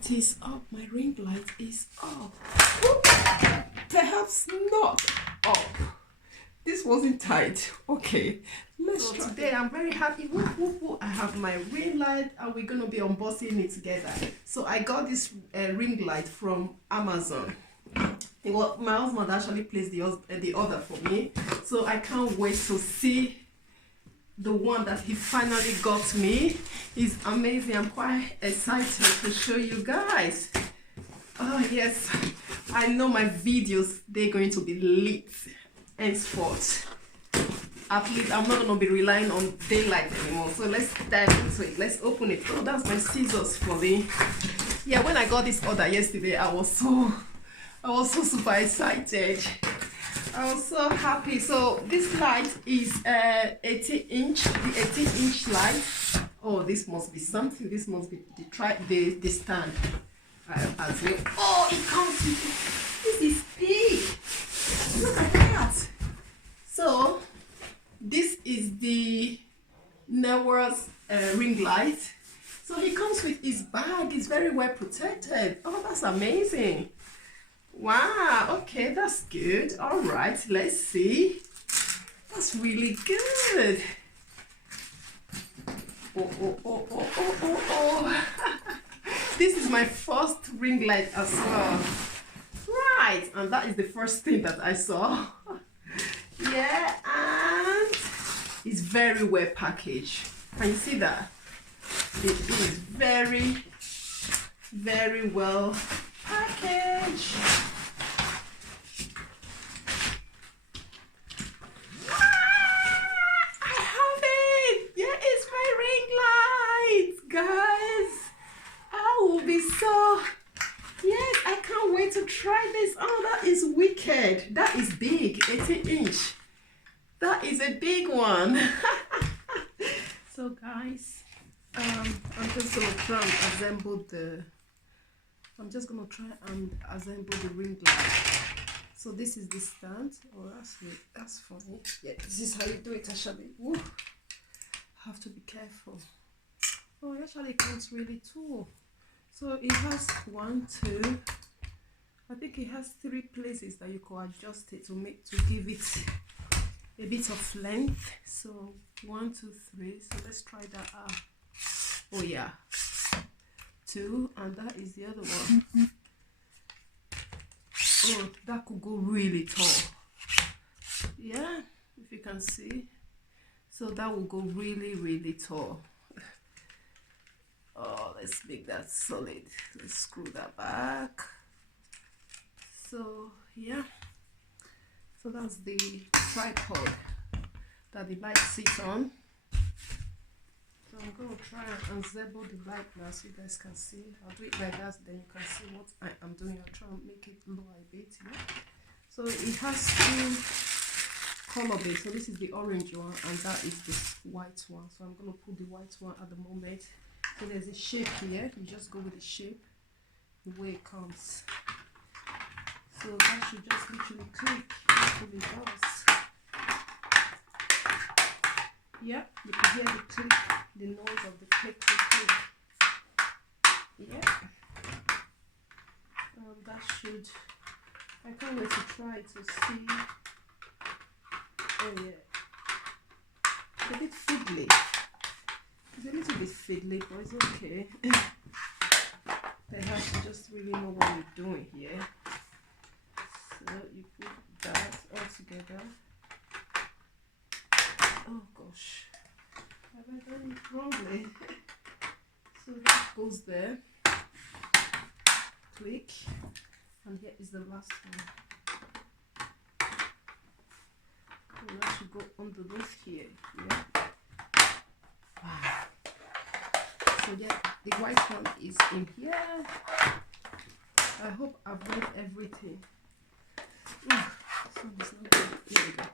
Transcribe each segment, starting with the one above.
It is up. My ring light is up. Whoop. Perhaps not up. This wasn't tight. Okay, let's try. Today I'm very happy. Whoop, whoop, whoop. I have my ring light and we're gonna be unboxing it together. So I got this ring light from Amazon. Well, my husband actually placed the order for me, so I can't wait to see the one that he finally got me. It's amazing. I'm quite excited to show you guys. Oh yes, I know my videos, they're going to be lit henceforth. At least I'm not going to be relying on daylight anymore. So let's dive into it. Let's open it. Oh, that's my scissors for me. Yeah, when I got this order yesterday, I was so super excited. I was so happy. So this light is 18-inch, the 18-inch light. Oh, this must be something. This must be the stand. As well. Oh, it comes with, this is big. Look at that. So this is the Neewer's ring light. So he comes with his bag. It's very well protected. Oh, that's amazing. Wow, okay, that's good. All right, let's see. That's really good. Oh. This is my first ring light as well. Right, and that is the first thing that I saw. Yeah, and it's very well packaged. Can you see that? It is very, very well packaged. I have it. Yeah, it's my ring light, guys. I will be so, yes, I can't wait to try this. Oh, that is wicked. That is big, 18-inch. That is a big one. So guys, I'm just gonna try and assemble the ring light. So this is the stand. Oh, that's funny. Yeah, this is how you do it actually. Woo. Have to be careful. Oh, it actually comes really tall. So it has 1, 2. I think it has 3 places that you can adjust it to give it a bit of length. So 1, 2, 3. So let's try that out. Oh yeah, 2, and that is the other one. Oh, that could go really tall. Yeah, if you can see. So that will go really, really tall. Oh, let's make that solid. Let's screw that back. So yeah, so that's the tripod that the light sits on. So I'm going to try and assemble the light now so you guys can see. I'll do it like that, then you can see what I am doing. I'll try and make it low a bit. Yeah? So it has 2 color base. So this is the orange one and that is the white one. So I'm going to put the white one at the moment. So there's a shape here. You just go with the shape, the way it comes. So that should just literally click. It does. Yeah, you can hear the click, the noise of the click. Yeah. That should. I can't wait to try to see. Oh yeah. It's a bit fiddly. It's a little bit fiddly, but it's okay. They have to just really know what you're doing here. So you put that all together. Oh gosh, have I done it wrongly? So that goes there. Click, and here is the last one. And that should go underneath here. Yeah. Wow. So yeah, the white one is in here. I hope I've read everything. So it's not good. Here we go.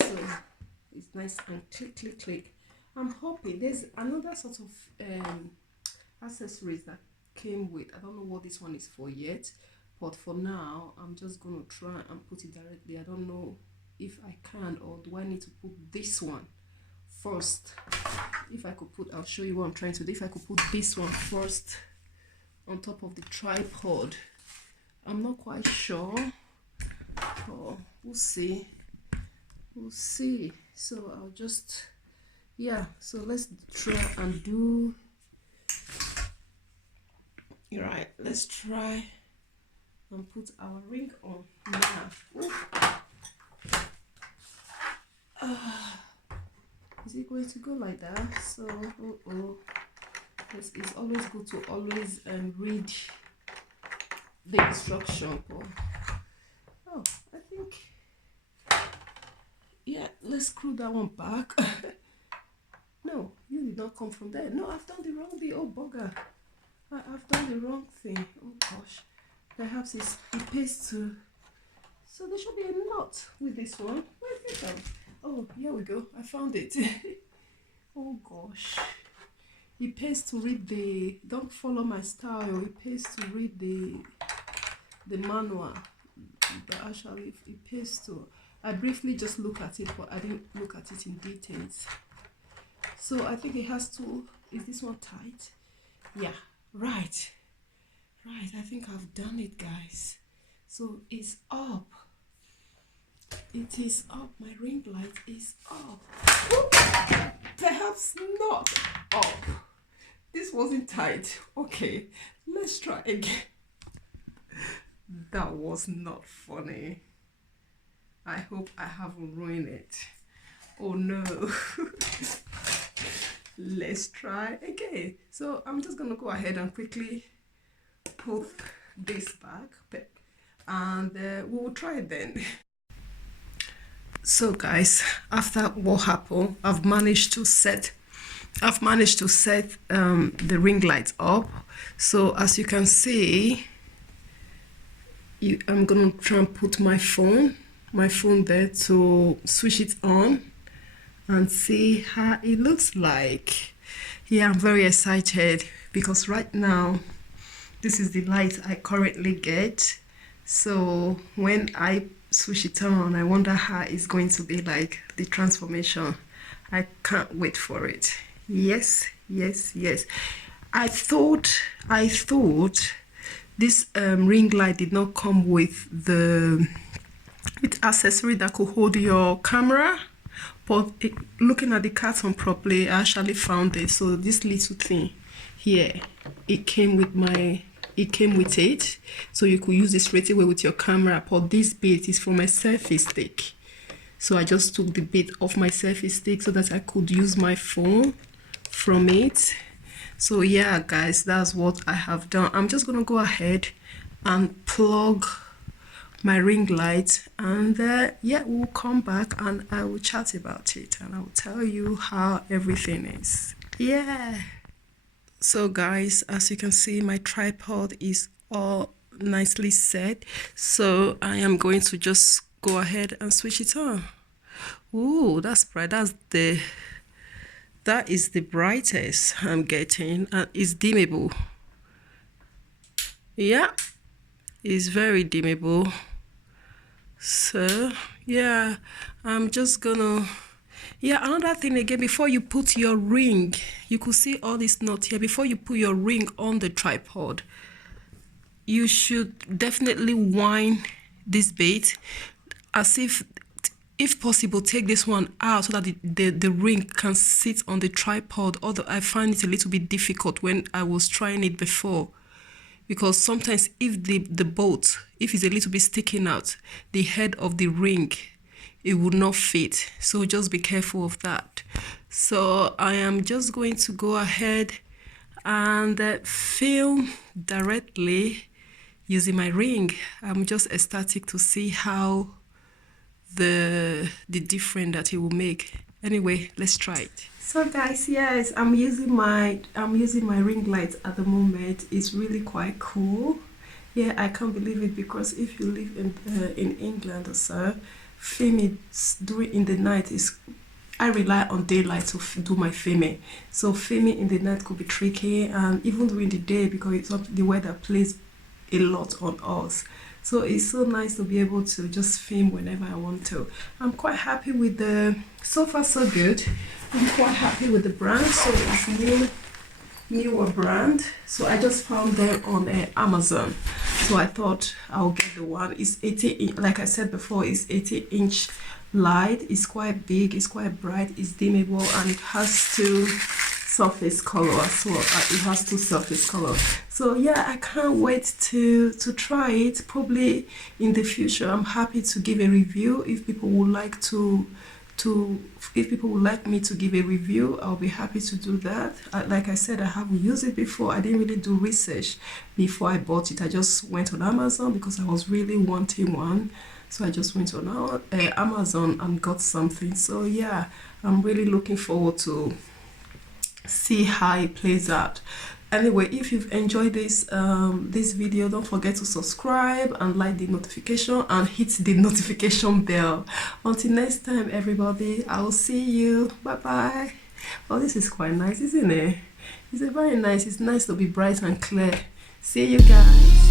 So it's nice and click. I'm hoping there's another sort of accessories that came with. I don't know what this one is for yet, but for now I'm just gonna try and put it directly. I don't know if I can, or do I need to put this one first? If I could put, I'll show you what I'm trying to do. If I could put this one first on top of the tripod. I'm not quite sure. Oh, we'll see. We'll see. So I'll just, yeah, so let's try and do, right, let's try and put our ring on now. Is it going to go like that? So, it's always good to always read the instruction. Oh, I think, yeah, let's screw that one back. No, you did not come from there. No, I've done the wrong thing. Oh, bugger. I've done the wrong thing. Oh, gosh. Perhaps it pays to... So there should be a knot with this one. Where's it from? Oh, here we go. I found it. Oh, gosh. It pays to read the... Don't follow my style. It pays to read the manual. But actually, it pays to... I briefly just look at it, but I didn't look at it in details. So I think it has to... Is this one tight? Yeah. Right. I think I've done it, guys. So it's up. It is up. My ring light is up. Perhaps not up. This wasn't tight. Okay, let's try again. That was not funny. I hope I haven't ruined it. Oh no. Let's try again. So I'm just gonna go ahead and quickly put this back and we'll try it then. So guys, after what happened, I've managed to set the ring light up. So as you can see, I'm gonna try and put my phone there to switch it on and see how it looks like. Yeah, I'm very excited because right now this is the light I currently get. So when I switch it on, I wonder how it's going to be like, the transformation. I can't wait for it. Yes. I thought this ring light did not come with accessory that could hold your camera, but looking at the carton properly, I actually found it. So this little thing here, it came with it, so you could use this straight away with your camera. But this bit is for my selfie stick, so I just took the bit off my selfie stick so that I could use my phone from it. So yeah guys, that's what I have done. I'm just gonna go ahead and plug my ring light, and yeah, we'll come back and I will chat about it and I will tell you how everything is. Yeah. So guys, as you can see, my tripod is all nicely set, so I am going to just go ahead and switch it on. Ooh, that's bright. That is the brightest I'm getting, and it's dimmable. Yeah, it's very dimmable. So yeah, I'm just gonna, yeah, another thing again, before you put your ring, you could see all this knot here. Before you put your ring on the tripod, you should definitely wind this bait, as if possible, take this one out so that the ring can sit on the tripod. Although I find it a little bit difficult when I was trying it before, because sometimes if the bolt, if it's a little bit sticking out, the head of the ring, it would not fit. So just be careful of that. So I am just going to go ahead and film directly using my ring. I'm just ecstatic to see how the difference that it will make. Anyway, let's try it. So guys, yes, I'm using my ring light at the moment. It's really quite cool. Yeah, I can't believe it, because if you live in England or so, filming in the night is, I rely on daylight to do my filming. So filming in the night could be tricky, and even during the day, because the weather plays a lot on us. So it's so nice to be able to just film whenever I want to. I'm quite happy with so far so good. I'm quite happy with the brand. So it's Neewer brand. So I just found them on Amazon. So I thought I'll get the one. It's 80, like I said before, it's 80-inch light. It's quite big, it's quite bright, it's dimmable, and it has two surface color as well. It has two surface color. So yeah, I can't wait to try it. Probably in the future I'm happy to give a review. If people would like if people would like me to give a review, I'll be happy to do that. Like I said, I haven't used it before. I didn't really do research before I bought it. I just went on Amazon because I was really wanting one. So I just went on Amazon and got something. So yeah, I'm really looking forward to see how it plays out. Anyway, if you've enjoyed this video, don't forget to subscribe and like the notification and hit the notification bell. Until next time, everybody, I will see you. Bye bye. Oh, this is quite nice, isn't it? It's very nice. It's nice to be bright and clear. See you guys.